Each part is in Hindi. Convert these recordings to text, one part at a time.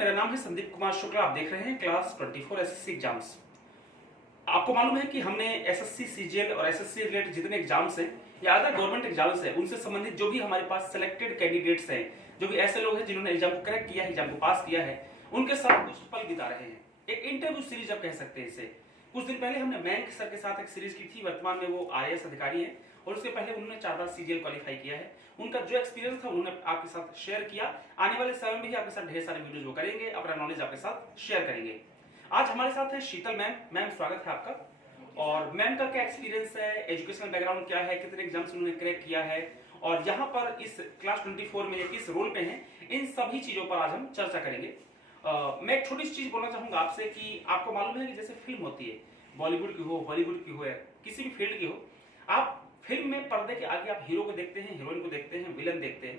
मेरा नाम है संदीप कुमार शुक्ल। आप देख रहे हैं क्लास 24 एसएससी एग्जाम्स। आपको मालूम है कि हमने एसएससी सीजीएल और एसएससी रिलेटेड जितने एग्जाम्स हैं या अदर गवर्नमेंट एग्जाम्स हैं उनसे संबंधित जो भी हमारे पास सिलेक्टेड कैंडिडेट्स हैं, जो भी ऐसे लोग हैं जिन्होंने एग्जाम को क्रैक किया है, एग्जाम को पास किया है, उनके साथ कुछ पल बिता रहे हैं। एक इंटरव्यू सीरीज आप कह सकते हैं इसे। कुछ दिन पहले हमने मयंक सर के साथ एक सीरीज की थी। वर्तमान में वो आईएएस अधिकारी है और उसके पहले उन्होंने 4 बार सीजीएल क्वालिफाई किया है। उनका जो एक्सपीरियंस था उन्होंने आपके साथ शेयर किया। आने वाले समय में भी आपके साथ ढेर सारे वीडियोज वो करेंगे, अपना नॉलेज आपके साथ शेयर करेंगे। आज हमारे साथ है शीतल मैम। मैम स्वागत है आपका। और मैम का क्या एक्सपीरियंस है, एजुकेशनल बैकग्राउंड क्या है, कितने एग्जाम्स उन्होंने क्रैक किया है और यहाँ पर इस क्लास 24 में किस रोल पे हैं, इन सभी चीजों पर आज हम चर्चा करेंगे। मैं एक छोटी सी चीज बोलना चाहूंगा आपसे कि आपको मालूम है कि जैसे फिल्म होती है, बॉलीवुड की हो, हॉलीवुड की हो या किसी भी फील्ड की हो, आप फिल्म में पर्दे के आगे आप हीरो को देखते हैं, हीरोइन को देखते हैं, विलन देखते हैं,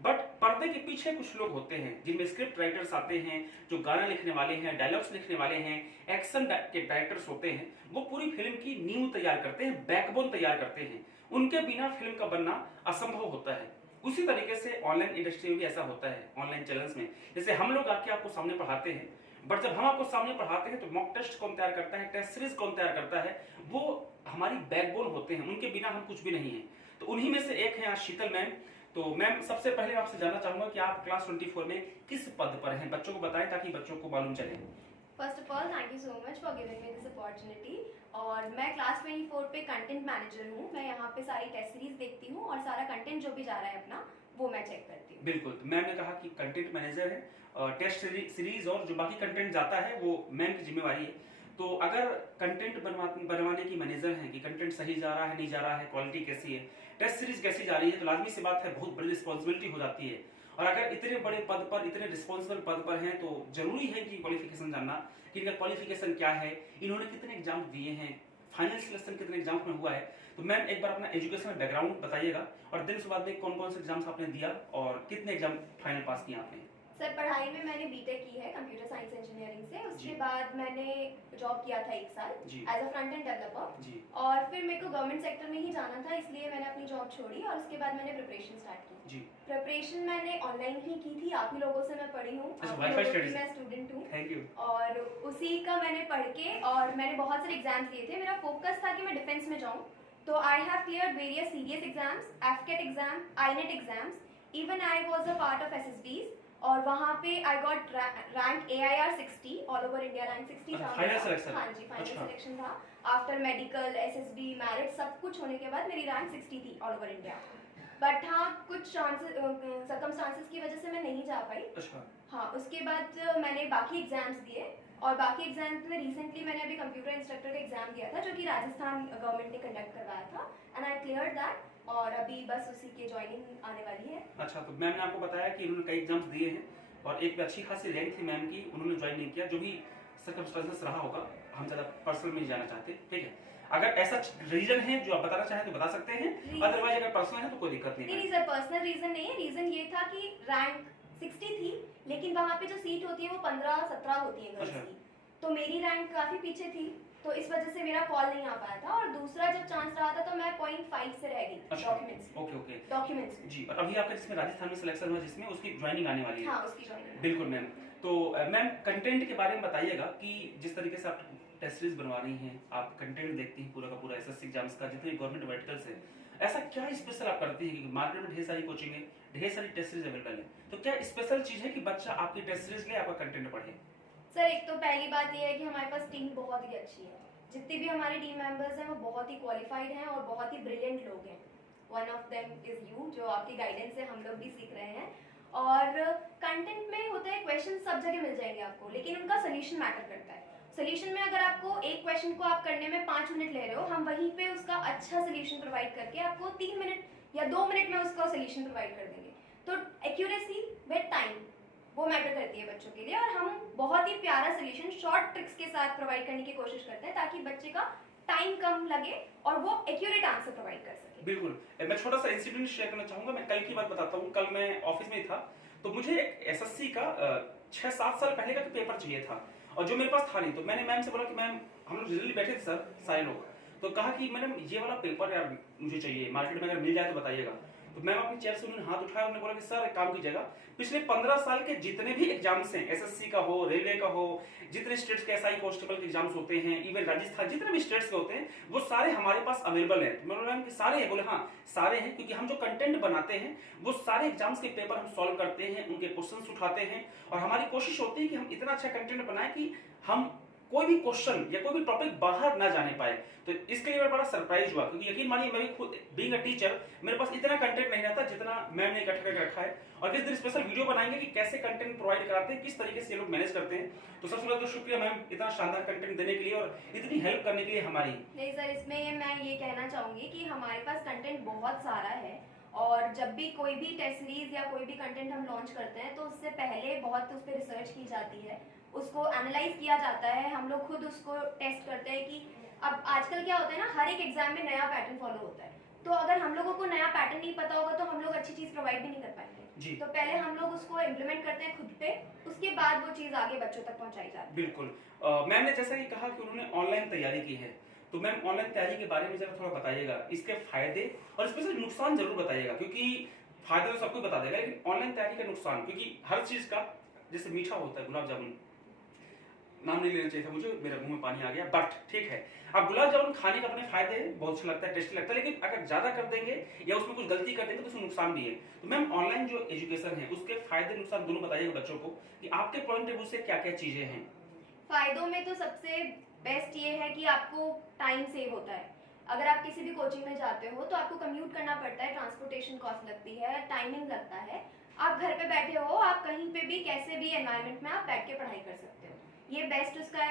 बट पर्दे के पीछे कुछ लोग होते हैं जिनमें स्क्रिप्ट राइटर्स आते हैं, जो गाना लिखने वाले हैं, डायलॉग्स लिखने वाले हैं, एक्शन के डायरेक्टर्स होते हैं। वो पूरी फिल्म की नींव तैयार करते हैं, बैकबोन तैयार करते हैं। उनके बिना फिल्म का बनना असंभव होता है। उसी तरीके से ऑनलाइन इंडस्ट्री में भी ऐसा होता है। ऑनलाइन चैनल्स में जैसे हम लोग आके आपको सामने पढ़ाते हैं, बट जब हम आपको सामने पढ़ाते हैं तो मॉक टेस्ट कौन तैयार करता है, टेस्ट सीरीज कौन तैयार करता है, वो हमारी बैकबोन होते हैं। उनके बिना हम कुछ भी नहीं है। तो उन्हीं में से एक है आज शीतल मैम। तो मैम, सबसे पहले आपसे जानना चाहूंगा कि आप क्लास 24 में किस पद पर हैं, बच्चों को बताएं ताकि बच्चों को मालूम चले। First of all thank you so much for giving me this opportunity. और मैं क्लास 24 पे कंटेंट मैनेजर हूँ। मैं यहाँ पे सारी टेस्ट सीरीज देखती हूँ और सारा कंटेंट जो भी जा रहा है अपना वो मैं चेक करती हूँ। बिल्कुल। तो मैम ने कहा कि कंटेंट मैनेजर है, टेस्ट सीरीज और जो बाकी कंटेंट जाता है वो मैम की जिम्मेवारी है। तो अगर कंटेंट बनवाने की मैनेजर हैं कि कंटेंट सही जा रहा है, नहीं जा रहा है, क्वालिटी कैसी है, टेस्ट सीरीज कैसी जा रही है, तो लाजमी सी बात है बहुत बड़ी रिस्पॉन्सिबिलिटी हो जाती है। और अगर इतने बड़े पद पर, इतने रिस्पॉन्सिबल पद पर हैं तो जरूरी है कि क्वालिफिकेशन जानना कि इनका क्वालिफिकेशन क्या है, इन्होंने कितने एग्जाम दिए हैं, फाइनल सिलेक्शन कितने एग्जाम्स में हुआ है। तो मैम एक बार अपना एजुकेशनल बैकग्राउंड बताइएगा और दिन उसके बाद में कौन कौन से एग्जाम्स आपने दिया और कितने एग्जाम फाइनल पास किए आपने। सर, पढ़ाई में मैंने बीटेक की है कंप्यूटर साइंस इंजीनियरिंग से। उसके बाद मैंने जॉब किया था 1 साल as a front end developer. और फिर मेरे को गवर्नमेंट सेक्टर में ही जाना था, इसलिए मैंने अपनी जॉब छोड़ी और उसके बाद मैंने प्रिपरेशन स्टार्ट की। प्रिपरेशन मैंने ऑनलाइन ही की थी। आप ही लोगों से मैं पढ़ी हूँ, मैं स्टूडेंट हूँ और उसी का मैंने पढ़ के और मैंने बहुत सारे एग्जाम्स दिए थे। मेरा फोकस था कि मैं डिफेंस में जाऊँ। तो I have cleared various CDS exams, AFCAT exam, INET exams, even I was a part of SSBs. और वहाँ पे I got rank AIR 60, all over India rank 60 था। Final selection? हाँ जी, फाइनल सिलेक्शन था। आफ्टर मेडिकल, SSB, मैरिट सब कुछ होने के बाद मेरी रैंक 60 थी ऑल ओवर इंडिया। बट हाँ, कुछ सर्कमस्टांसेस की वजह से मैं नहीं जा पाई। हाँ, उसके बाद मैंने बाकी एग्जाम्स दिए और बाकी एग्जाम्स में रिसेंटली मैंने अभी कंप्यूटर इंस्ट्रक्टर का एग्जाम दिया था जो कि राजस्थान गवर्नमेंट ने कंडक्ट करवाया था एंड आई क्लियर्ड दैट। और अभी बस उसी की ज्वाइनिंग आने वाली है। अच्छा, तो मैम ने आपको बताया कि उन्होंने कई एग्जाम्स दिए हैं और एक अच्छी खासी रैंक थी मैम की, उन्होंने ज्वाइन नहीं किया। जो भी सर्कमस्टेंसेस रहा होगा, हम ज़्यादा पर्सनल में नहीं जाना चाहते, ठीक है। अगर ऐसा रीजन है जो आप बताना चाहें तो बता सकते हैं, अदरवाइज अगर पर्सनल है तो कोई दिक्कत नहीं। नहीं सर, पर्सनल रीजन नहीं है। रीजन ये था कि रैंक 60 थी लेकिन वहाँ पे जो सीट होती है वो 15-17 होती है गर्ल्स की। तो मेरी रैंक काफी पीछे थी, तो इस वजह से मेरा कॉल नहीं आ पाया था। और दूसरा जब चांस रहा था तो मैं 0.5 से रह गई डॉक्यूमेंट्स। जी, और अभी आपका जिसमें राजस्थान में सिलेक्शन हुआ, जिसमें उसकी ज्वाइनिंग आने वाली है। हाँ, उसकी ज्वाइनिंग। बिल्कुल मैम। तो मैम, कंटेंट के बारे में बताइएगा कि जिस तरीके से आप टेस्ट सीरीज बनवा रही हैं, आप कंटेंट देखती हैं पूरा का पूरा एसएससी एग्जाम्स का, जितने गवर्नमेंट वर्टिकल्स है, ऐसा क्या स्पेशल आप करती हैं? क्योंकि मार्केट में ढेर सारी कोचिंग है, ढेर सारी टेस्ट सीरीज अवेलेबल है, तो क्या स्पेशल चीज है कि बच्चा आपकी टेस्ट सीरीज ले आपका कंटेंट पढ़े? सर, एक तो पहली बात यह है कि हमारे पास टीम बहुत ही अच्छी है। जितने भी हमारे टीम मेंबर्स हैं वो बहुत ही क्वालिफाइड हैं और बहुत ही ब्रिलियंट लोग हैं। One of them is you, जो आपकी गाइडेंस से हम लोग भी सीख रहे हैं। और कंटेंट में होता है, क्वेश्चन सब जगह मिल जाएंगे आपको, लेकिन उनका सोल्यूशन मैटर करता है। सोल्यूशन में अगर आपको एक क्वेश्चन को आप करने में 5 मिनट ले रहे हो, हम वहीं पे उसका अच्छा सोल्यूशन प्रोवाइड करके आपको 3 मिनट या 2 मिनट में उसका सोल्यूशन प्रोवाइड कर देंगे। तो एक्यूरेसी विद टाइम वो मैटर करती है बच्चों के लिए। और हम बहुत ही प्यारा सोल्यूशन शॉर्ट ट्रिक्स के साथ प्रोवाइड करने की कोशिश करते हैं ताकि बच्चे का टाइम कम लगे और वो एक्यूरेट आंसर प्रोवाइड कर सके। बिल्कुल। मैं छोटा सा इंसिडेंट शेयर करना चाहूंगा। मैं कल की बात बताता हूँ। कल मैं ऑफिस में था तो मुझे एसएससी का 6-7 साल पहले का पेपर चाहिए था और जो मेरे पास था नहीं। तो मैंने मैम से बोला कि मैम, हम लोग जनरली बैठे थे सर सारे लोग, तो कहा कि मैडम ये वाला पेपर यार मुझे चाहिए, मार्केट में अगर मिल जाए तो बताइएगा। तो मैम अपनी चेयर से उन्होंने हाथ उठाया, उन्होंने बोला कि सर एक काम कीजिएगा, पिछले 15 साल के जितने भी एग्जाम्स हैं, एसएससी का हो, रेलवे का हो, जितने स्टेट्स के एसआई कांस्टेबल के एग्जाम्स होते हैं, इवन राजस्थान जितने भी स्टेट्स के होते हैं, वो सारे हमारे पास अवेलेबल हैं। मैंने बोला मैम कि सारे हैं? बोले हाँ सारे हैं, क्योंकि हम जो कंटेंट बनाते हैं वो सारे एग्जाम्स के पेपर हम सॉल्व करते हैं, उनके क्वेश्चंस उठाते हैं, और हमारी कोशिश होती है कि हम इतना अच्छा कंटेंट बनाएं कि हम कोई भी क्वेश्चन या कोई भी टॉपिक बाहर ना जाने पाए। तो इसके लिए मैं बड़ा सरप्राइज हुआ, क्योंकि यकीन मानिए मैं भी खुद बीइंग अ टीचर, मेरे पास इतना कंटेंट नहीं रहता जितना मैम ने इकट्ठा करके रखा है। और किस दिन स्पेशल वीडियो बनाएंगे कि कैसे कंटेंट प्रोवाइड कराते हैं, किस तरीके से ये लोग मैनेज करते हैं। तो सबसे पहले तो शुक्रिया मैम इतना शानदार कंटेंट देने के लिए और इतनी हेल्प करने के लिए हमारी। नहीं सर, इसमें मैं ये कहना चाहूंगी कि हमारे पास कंटेंट बहुत सारा है, और जब भी कोई भी टेस्ट सीरीज या कोई भी कंटेंट हम लॉन्च करते हैं तो उससे पहले बहुत उस पर रिसर्च की जाती है, उसको एनालाइज किया जाता है, हम लोग खुद उसको टेस्ट करते हैं कि अब आजकल क्या होता है ना, हर एक एग्जाम में नया पैटर्न फॉलो होता है, तो अगर हम लोगों को नया पैटर्न नहीं पता होगा तो हम लोग अच्छी चीज प्रोवाइड भी नहीं कर पाएंगे। तो पहले हम लोग उसको इम्प्लीमेंट करते हैं खुद पे, उसके बाद वो चीज आगे बच्चों तक पहुंचाई जाती है। बिल्कुल। मैम ने जैसा कि कहा कि उन्होंने ऑनलाइन तैयारी की है, तो मैम ऑनलाइन तैयारी के बारे में जरा थोड़ा बताइएगा, इसके फायदे और स्पेशली नुकसान जरूर बताइएगा, क्योंकि फायदे तो सबको बता देगा लेकिन ऑनलाइन तैयारी का नुकसान, क्योंकि हर चीज का जैसे मीठा होता है, गुलाब जामुन नाम नहीं लेना चाहिए था मुझे, मेरे मुंह में पानी आ गया, बट ठीक है। अब गुलाब जामुन खाने का अपने फायदे हैं, बहुत अच्छा लगता है, टेस्टी लगता है, लेकिन अगर ज्यादा कर देंगे या उसमें कुछ गलती कर देंगे तो उसमें नुकसान भी है। तो मैम ऑनलाइन जो एजुकेशन है उसके फायदे नुकसान दोनों बताइएगा बच्चों को, कि आपके पॉइंट ऑफ व्यू से क्या क्या चीजें हैं। फायदों में तो सबसे बेस्ट ये है कि आपको टाइम सेव होता है। अगर आप किसी भी कोचिंग में जाते हो तो आपको कम्यूट करना पड़ता है, ट्रांसपोर्टेशन कॉस्ट लगती है, टाइमिंग लगता है। आप घर पे बैठे हो, आप कहीं पे भी कैसे भी एनवायरनमेंट में आप बैठ के पढ़ाई कर सकते हो, ये बेस्ट उसका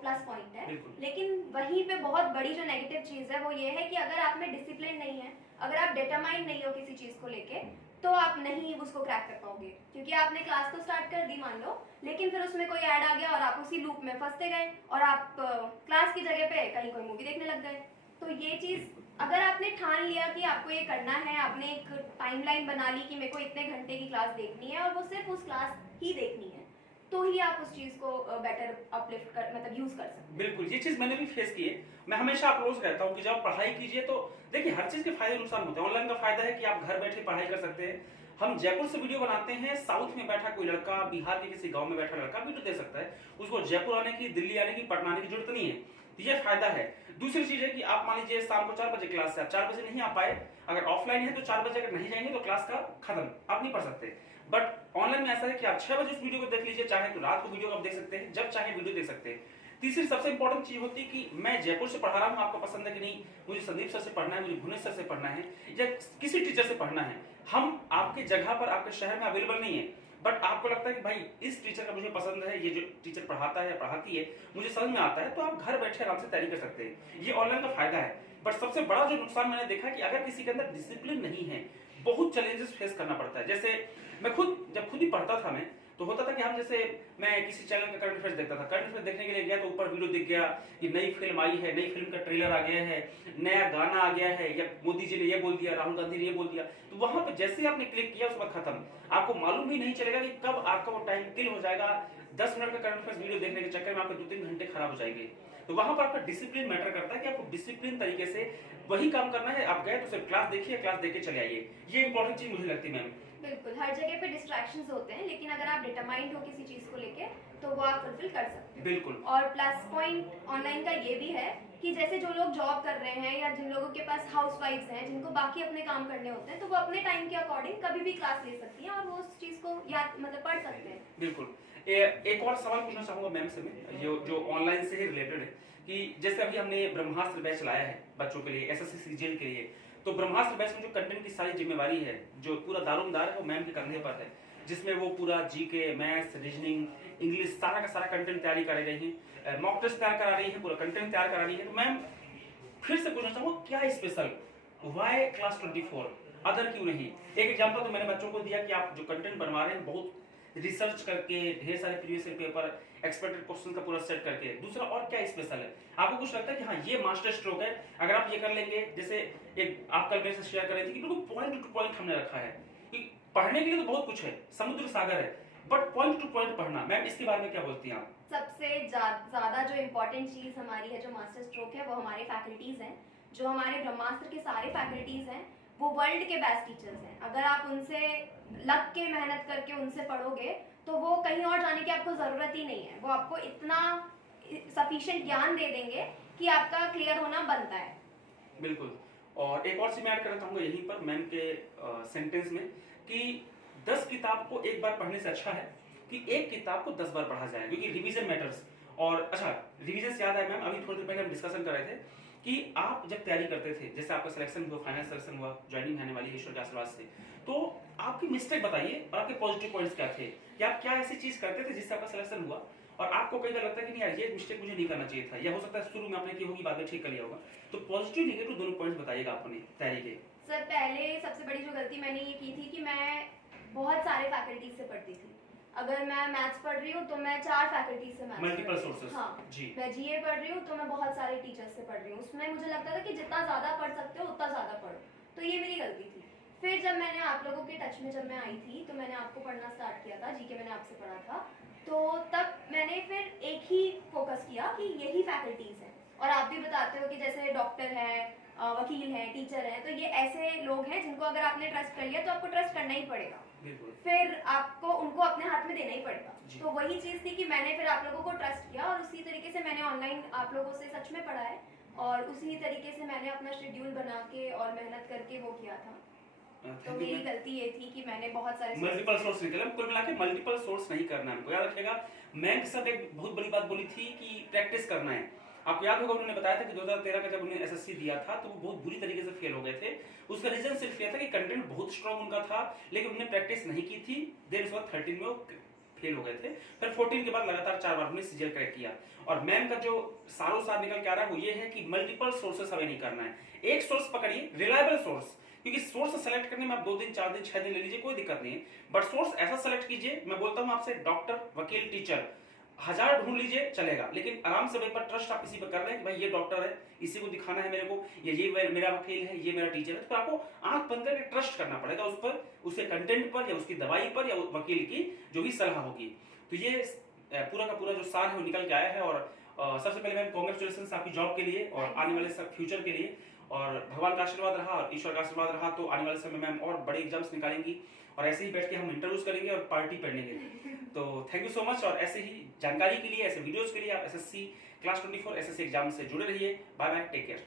प्लस पॉइंट है। लेकिन वहीं पे बहुत बड़ी जो नेगेटिव चीज है वो ये है कि अगर आप में डिसिप्लिन नहीं है, अगर आप डिटरमाइंड नहीं हो किसी चीज को लेके, तो आप नहीं उसको क्रैक कर पाओगे, क्योंकि आपने क्लास तो स्टार्ट कर दी मान लो, लेकिन फिर उसमें कोई ऐड आ गया और आप उसी लूप में फंसते गए और आप क्लास की जगह पे कहीं कोई मूवी देखने लग गए। तो ये चीज अगर आपने ठान लिया कि आपको ये करना है, आपने एक टाइमलाइन बना ली कि मेरे को इतने घंटे की क्लास देखनी है और वो सिर्फ उस क्लास ही देखनी है, तो ही आप उस चीज को बेटर अपलिफ्ट कर मतलब यूज कर सकते हैं। बिल्कुल, ये चीज मैंने भी फेस की है। मैं हमेशा अप्रोच रहता हूँ कि जब पढ़ाई कीजिए तो देखिए हर चीज के फायदे नुकसान होते हैं। ऑनलाइन का फायदा है कि आप घर बैठे पढ़ाई कर सकते हैं। हम जयपुर से वीडियो बनाते हैं, साउथ में बैठा कोई लड़का, बिहार के किसी गांव में बैठा लड़का वीडियो दे सकता है, उसको जयपुर आने की, दिल्ली आने की, पटना आने की जरूरत नहीं है। तो ये फायदा है। दूसरी चीज है कि आप मान लीजिए शाम को 4 बजे क्लास से, आप 4 बजे नहीं आ पाए, अगर ऑफलाइन है तो 4 बजे अगर नहीं जाएंगे तो क्लास का खत्म, आप नहीं पढ़ सकते। बट ऑनलाइन में ऐसा है कि आप 6 बजे उस वीडियो को देख लीजिए, चाहे तो रात को वीडियो को आप देख सकते हैं, जब चाहे वीडियो देख सकते हैं। तीसरी सबसे इंपॉर्टेंट चीज होती है कि मैं जयपुर से पढ़ा रहा हूँ, आपको पसंद है कि नहीं, मुझे संदीप सर से पढ़ना है, मुझे भुवनेश सर से पढ़ना है, या किसी टीचर से पढ़ना है, हम आपके जगह पर आपके शहर में अवेलेबल नहीं है, बट आपको लगता है कि भाई इस टीचर का मुझे पसंद है, ये जो टीचर पढ़ाता है या पढ़ाती है मुझे समझ में आता है, तो आप घर बैठे आराम से तैयारी कर सकते हैं। ये ऑनलाइन का फायदा है। बट सबसे बड़ा जो नुकसान मैंने देखा कि अगर किसी के अंदर डिसिप्लिन नहीं है, बहुत चैलेंजेस फेस करना पड़ता है। जैसे मैं जब खुद ही पढ़ता था मैं, तो होता था कि हम जैसे मैं किसी चैनल का करंट अफेयर्स देखता था, करंट अफेयर्स देखने के लिए गया तो ऊपर वीडियो दिख गया कि नई फिल्म आई है, नई फिल्म का ट्रेलर आ गया है, नया गाना आ गया है, या मोदी जी ने ये बोल दिया, राहुल गांधी ने ये बोल दिया, तो वहां पे जैसे ही आपने क्लिक किया उस वक्त खत्म, आपको मालूम भी नहीं चलेगा कि कब आपका वो टाइम किल हो जाएगा। 10 मिनट का करंट अफेयर्स वीडियो देखने के चक्कर में आपके 2-3 घंटे खराब हो जाएंगे। तो वहां पर आपका डिसिप्लिन मैटर करता है कि आपको डिसिप्लिन तरीके से वही काम करना है। आप गए तो सिर्फ क्लास देखिए, क्लास देख के चले आइए, ये इंपॉर्टेंट चीज मुझे लगती है मैम। बिल्कुल, हर जगह पे डिस्ट्रैक्शंस होते हैं, लेकिन अगर आप डिटरमाइंड हो किसी चीज को लेके तो वो आप फुलफिल कर सकते हैं। बिल्कुल। और प्लस पॉइंट ऑनलाइन का ये भी है कि जैसे जो लोग जॉब कर रहे हैं या जिन लोगों के पास हाउसवाइफ्स हैं, जिनको बाकी अपने काम करने होते हैं, तो वो अपने टाइम के अकॉर्डिंग कभी भी क्लास ले सकती हैं और वो उस चीज को याद मतलब पढ़ सकते हैं। बिल्कुल। एक और सवाल पूछना चाहूंगा मैम से मैं, जो ऑनलाइन से ही रिलेटेड है, कि जैसे अभी हमने ब्रह्मास्त्र बैच लाया है बच्चों के लिए, एसएससी सीजीएल के लिए, तो ब्रह्मास्त्र बैच में जो कंटेंट की सारी जिम्मेवारी है, जो पूरा दारोमदार है, वो मैम के कंधे पर है, जिसमें वो पूरा जीके, मैथ्स, रीजनिंग, इंग्लिश सारा का सारा कंटेंट तैयारी कर रही है, मॉक टेस्ट तैयार करा रही है, पूरा कंटेंट तैयार करा रही है। तो मैम फिर से पूछना चाहूंगा, क्या स्पेशल, व्हाई क्लास 24, अदर क्यों नहीं? एक एग्जांपल तो मैंने बच्चों को दिया कि आप जो कंटेंट बनवा रहे हैं बहुत रिसर्च करके, ढेर सारे प्रीवियस पेपर, एक्सपेक्टेड क्वेश्चन का पूरा सेट करके, दूसरा और क्या स्पेशल है? आपको कुछ लगता है कि हाँ ये मास्टर स्ट्रोक है, अगर आप ये कर लेंगे, जैसे एक आप कल मेरे से शेयर कर रहे थे कि बिल्कुल पॉइंट टू पॉइंट हमने रखा है, कि पढ़ने के लिए तो बहुत कुछ है, समुद्र सागर है, बट पॉइंट टू पॉइंट पढ़ना। मैम इसके बारे में क्या बोलती हैं आप? सबसे ज्यादा जो इम्पोर्टेंट चीज हमारी है, जो मास्टर स्ट्रोक है, वो हमारे फैकल्टीज हैं। जो हमारे ब्रह्मास्त्र के सारे फैकल्टीज हैं वो वर्ल्ड के बेस्ट टीचर्स हैं। अगर आप उनसे लग के मेहनत करके उनसे पढ़ोगे तो वो कहीं और जाने की आपको ज़रूरत ही नहीं है। वो आपको इतना सफिशिएंट ज्ञान दे देंगे कि आपका क्लियर होना बनता है। बिल्कुल। और एक और चीज मैं ऐड करना चाहूंगा यहीं पर मैम के सेंटेंस में कि 10 किताब को एक बार पढ़ने से अच्छा है कि एक किताब को 10 बार पढ़ा जाए, क्योंकि रिवीजन मैटर्स। और अच्छा, रिवीजन से याद आया मैम, अभी थोड़ी देर पहले हम डिस्कशन कर रहे थे कि आप जब तैयारी करते थे, जैसे आपका सिलेक्शन हुआ, फाइनल सिलेक्शन हुआ, ज्वाइनिंग होने वाली है ईश्वर के आशीर्वाद से, तो आपकी मिस्टेक बताइए और आपके पॉजिटिव पॉइंट्स क्या थे, या आप क्या ऐसी चीज करते थे जिससे आपका सिलेक्शन हुआ और आपको कई बार लगता है कि नहीं यार ये मिस्टेक मुझे नहीं करना चाहिए था, या हो सकता है शुरू में आपने की होगी, बाद में ठीक कर लिया होगा। तो पॉजिटिव नेगेटिव दोनों पॉइंट्स बताइएगा अपने तैयारी के। सर पहले सबसे बड़ी जो गलती मैंने ये की थी कि मैं बहुत सारे फैकल्टीज से पढ़ती थी। अगर मैं मैथ्स पढ़ रही हूँ तो मैं 4 फैकल्टीज से मैथ्स मल्टीपल पढ़ रही हूँ। सोर्सेस। हाँ जी। मैं जीए पढ़ रही हूँ तो मैं बहुत सारे टीचर्स से पढ़ रही हूँ। उसमें मुझे लगता था कि जितना ज़्यादा पढ़ सकते हो उतना ज़्यादा पढ़ो, तो ये मेरी गलती थी। फिर जब मैंने आप लोगों के टच में जब मैं आई थी तो मैंने आपको पढ़ना स्टार्ट किया था, जीके मैंने आपसे पढ़ा था, तो तब मैंने फिर एक ही फोकस किया कि यही फैकल्टीज हैं। और आप भी बताते हो कि जैसे डॉक्टर है, वकील है, टीचर है, तो ये ऐसे लोग हैं जिनको अगर आपने ट्रस्ट कर लिया तो आपको ट्रस्ट करना ही पड़ेगा, फिर आपको उनको अपने हाथ में देना ही पड़ेगा। तो वही चीज थी कि मैंने फिर आप लोगों को ट्रस्ट किया और उसी तरीके से मैंने ऑनलाइन आप लोगों से सच में पढ़ा है और उसी तरीके से मैंने अपना शेड्यूल बना के और मेहनत करके वो किया था। तो मेरी गलती ये थी कि मैंने बहुत सारे मल्टीपल सोर्स निकले। कुल मिला के मल्टीपल सोर्स नहीं करना है, हमको याद रखिएगा। मैम सब एक बहुत बड़ी बात बोली थी कि प्रैक्टिस करना है। आपको याद होगा उन्होंने बताया था कि 2013 का जब उन्होंने एसएससी दिया था तो वो बहुत बुरी तरीके से फेल हो गए थे। उसका रीजन सिर्फ ये था कि कंटेंट बहुत स्ट्रांग उनका था लेकिन उन्होंने प्रैक्टिस नहीं की थी। देन उसके बाद 13 में वो फेल हो गए थे। फिर 14 के बाद लगातार 4 बार उन्होंने सीजीएल क्रैक किया। और मैम का जो सारों सार निकल के आ रहा है वो ये है कि मल्टीपल सोर्सेस हमें नहीं करना है, एक सोर्स पकड़िए, रिलायबल सोर्स। क्योंकि सोर्स सेलेक्ट करने में आप 2 दिन 4 दिन 6 दिन ले लीजिए, कोई दिक्कत नहीं है, बट सोर्स ऐसा सेलेक्ट कीजिए। मैं बोलता हूं आपसे, डॉक्टर, वकील, टीचर 1000 ढूंढ लीजिए चलेगा, लेकिन आराम से एक बार ट्रस्ट आप किसी पर कर रहे हैं कि भाई ये डॉक्टर है, इसी को दिखाना है मेरे को, ये मेरा वकील है, ये मेरा टीचर है, तो आपको आंख बंद करके ट्रस्ट करना पड़ेगा उस पर, उसके कंटेंट पर या उसकी दवाई पर या वकील की जो भी सलाह होगी। तो ये पूरा का पूरा जो सार है वो निकल के आया है। और सबसे पहले मैम कांग्रेचुलेशंस आपकी जॉब के लिए और आने वाले सब फ्यूचर के लिए। और भगवान का आशीर्वाद रहा और ईश्वर का आशीर्वाद रहा तो आने वाले समय में मैम और बड़े एग्जाम्स निकालेंगी और ऐसे ही बैठ के हम इंटरव्यूज करेंगे और पार्टी पढ़ेंगे। तो थैंक यू सो मच। और ऐसे ही जानकारी के लिए, ऐसे वीडियोस के लिए आप एसएससी क्लास 24 एसएससी एग्जाम से जुड़े रहिए। Bye bye, take care.